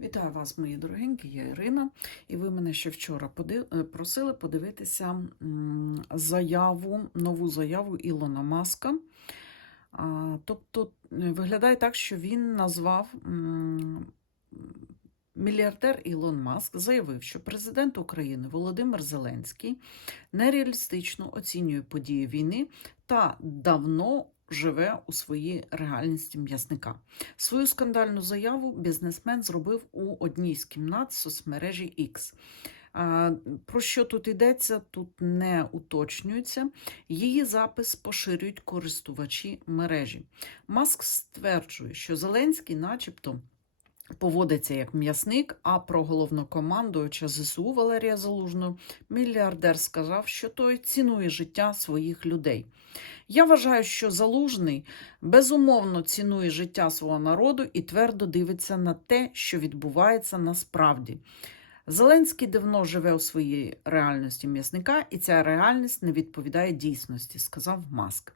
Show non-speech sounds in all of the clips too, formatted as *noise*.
Вітаю вас, мої дорогенькі, я Ірина. І ви мене ще вчора е, просили подивитися заяву, нову заяву Ілона Маска. Тобто е, виглядає так, що він назвав мільярдер Ілон Маск заявив, що президент України Володимир Зеленський нереалістично оцінює події війни та давно живе у своїй реальності м'ясника. Свою скандальну заяву бізнесмен зробив у одній з кімнат соцмережі X. Про що тут йдеться, тут не уточнюється. Її запис поширюють користувачі мережі. Маск стверджує, що Зеленський, начебто, поводиться як м'ясник, а про головнокомандуюча ЗСУ Валерія Залужного мільярдер сказав, що той цінує життя своїх людей. Я вважаю, що Залужний безумовно цінує життя свого народу і твердо дивиться на те, що відбувається насправді. Зеленський давно живе у своїй реальності м'ясника, і ця реальність не відповідає дійсності, сказав Маск.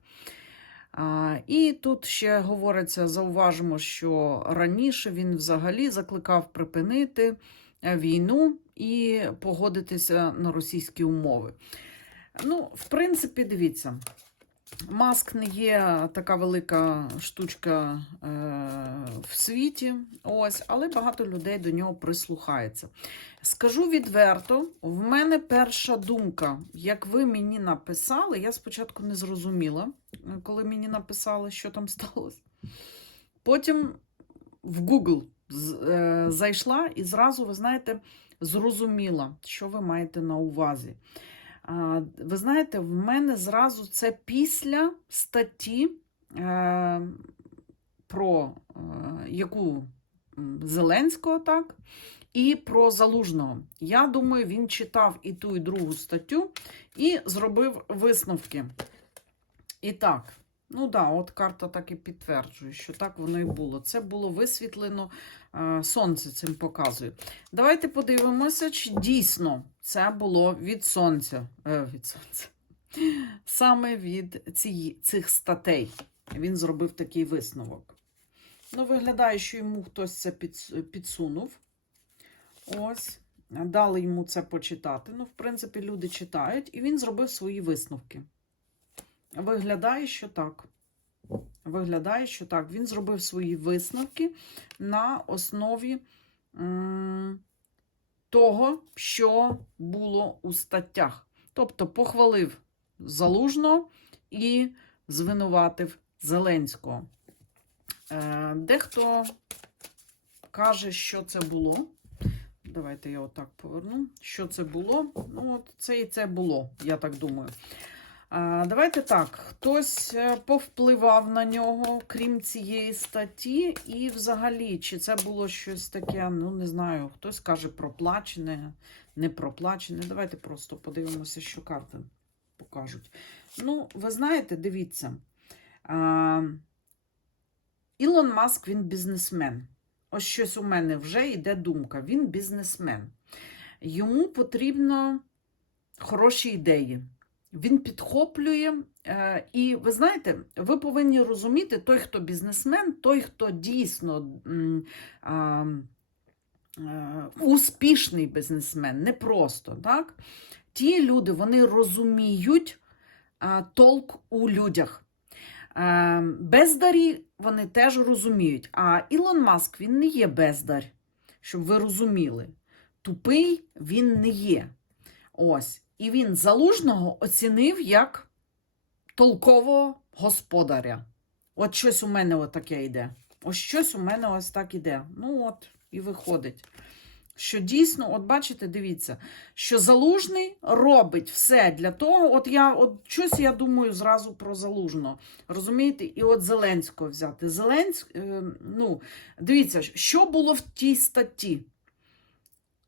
І тут ще говориться, зауважимо, що раніше він взагалі закликав припинити е, війну і погодитися на російські умови. Ну, в принципі, дивіться. Маск не є така велика штучка е, в світі, ось, але багато людей до нього прислухається. Скажу відверто, в мене перша думка, як ви мені написали, я спочатку не зрозуміла, коли мені написали, що там *laughs* сталося. Потім в Google е, зайшла і зразу, ви знаєте, зрозуміла, що ви маєте на увазі. Ви знаєте, в мене зразу це після статті е, про е, яку Зеленського, так, і про Залужного. Я думаю, він читав і ту, і другу статтю і зробив висновки. І так, ну да, от карта так і підтверджує, що так воно і було. Це було висвітлено, е, сонце цим показує. Давайте подивимося, чи дійсно це було від сонця. Е, від сонця. Саме від ці, цих статей. Він зробив такий висновок. Ну, виглядає, що йому хтось це підсунув. Ось. Дали йому це почитати. Ну, в принципі, люди читають, і він зробив свої висновки. Виглядає, що так. Виглядає, що так. Він зробив свої висновки на основі того, що було у статтях. Тобто похвалив Залужного і звинуватив Зеленського. Е, Дехто каже, що це було. Давайте я отак поверну. Що це було? Ну, от це і це було, я так думаю. Давайте так, хтось е, повпливав на нього, крім цієї статті, і взагалі, чи це було щось таке, ну не знаю, хтось каже проплачене, не проплачене. Давайте просто подивимося, що карти покажуть. Ну, ви знаєте, дивіться. Ілон Маск, він бізнесмен. Ось щось у мене вже йде думка. Він бізнесмен. Йому потрібно хороші ідеї. Він підхоплює. Е, і ви знаєте, ви повинні розуміти, той, хто бізнесмен, той, хто дійсно е, успішний бізнесмен, не просто, так? Ті люди вони розуміють толк у людях. Е, Бездарі вони теж розуміють. А Ілон Маск він не є бездар, щоб ви розуміли. Тупий він не є. Ось. І він залужного оцінив як толкового господаря. От щось у мене от таке йде. Ось щось у мене ось так іде. Ну от, і виходить. Що дійсно, от бачите, дивіться, що залужний робить все для того. От я от щось я думаю зразу про залужного. Розумієте? І от Зеленського взяти. Зеленськ, е, ну, дивіться, що було в тій статті,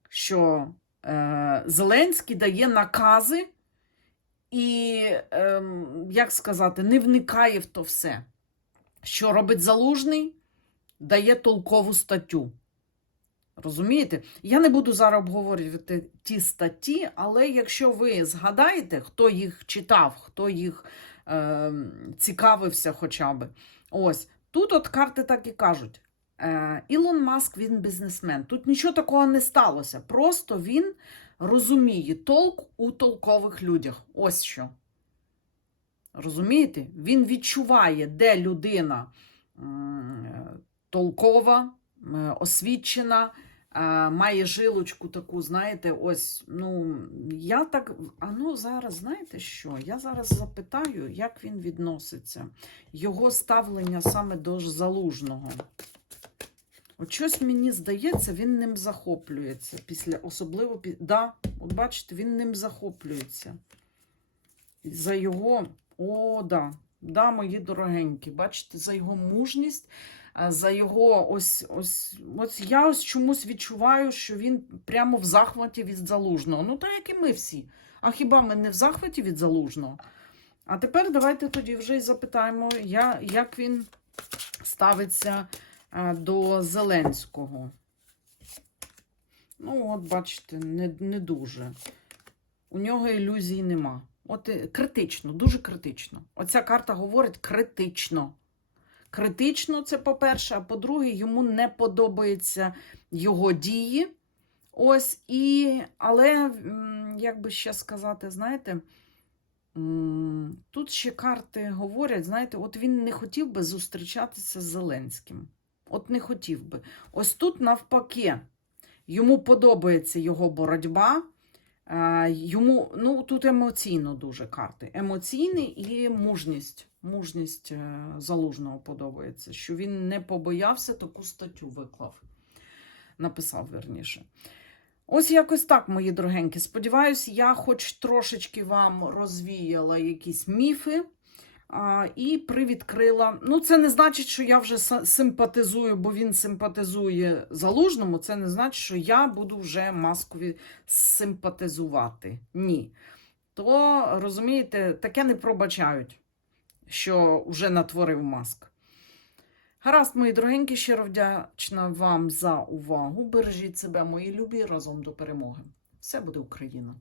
що Зеленський дає накази і, е, як сказати, не вникає в то все. Що робить залужний? Дає толкову статтю. Розумієте? Я не буду зараз обговорювати ті статті, але якщо ви згадаєте, хто їх читав, хто їх е, цікавився хоча б, ось тут от карти так і кажуть: Е, Ілон Маск він бізнесмен. Тут нічого такого не сталося. Просто він розуміє толк у толкових людях. Ось що. Розумієте? Він відчуває, де людина е, толкова, освічена, е, має жилочку таку, знаєте, ось, ну, я так, а ну зараз, знаєте що? Я зараз запитаю, як він відноситься, його ставлення саме до залужного. От щось мені здається, він ним захоплюється після особливо да, от бачите, він ним захоплюється. За його, о, да, да, мої дорогенькі, бачите, за його мужність, за його ось, ось, ось я ось чомусь відчуваю, що він прямо в захваті від залужного. Ну, так як і ми всі. А хіба ми не в захваті від залужного? А тепер давайте тоді вже й запитаємо, я, як він ставиться е, до Зеленського. Ну, от, бачите, не, не дуже. У нього ілюзій нема. От е, критично, дуже критично. Оця карта говорить критично. Критично, це по-перше, а по-друге, йому не подобаються його дії. Ось і, але, як би ще сказати, знаєте, тут ще карти говорять, знаєте, от він не хотів би зустрічатися з Зеленським. От не хотів би. Ось тут навпаки, йому подобається його боротьба. Е, Йому, ну, тут емоційно дуже карти. Емоційний і мужність. Мужність е, залужного подобається, що він не побоявся, таку статтю виклав. Написав верніше. Ось якось так, мої дорогенькі. Сподіваюсь, я хоч трошечки вам розвіяла якісь міфи і привідкрила. Ну, це не значить, що я вже симпатизую, бо він симпатизує залужному. Це не значить, що я буду вже маскові симпатизувати. Ні. То, розумієте, таке не пробачають, що вже натворив маск. Гаразд, мої дорогенькі, щиро вдячна вам за увагу. Бережіть себе, мої любі, разом до перемоги. Все буде Україна!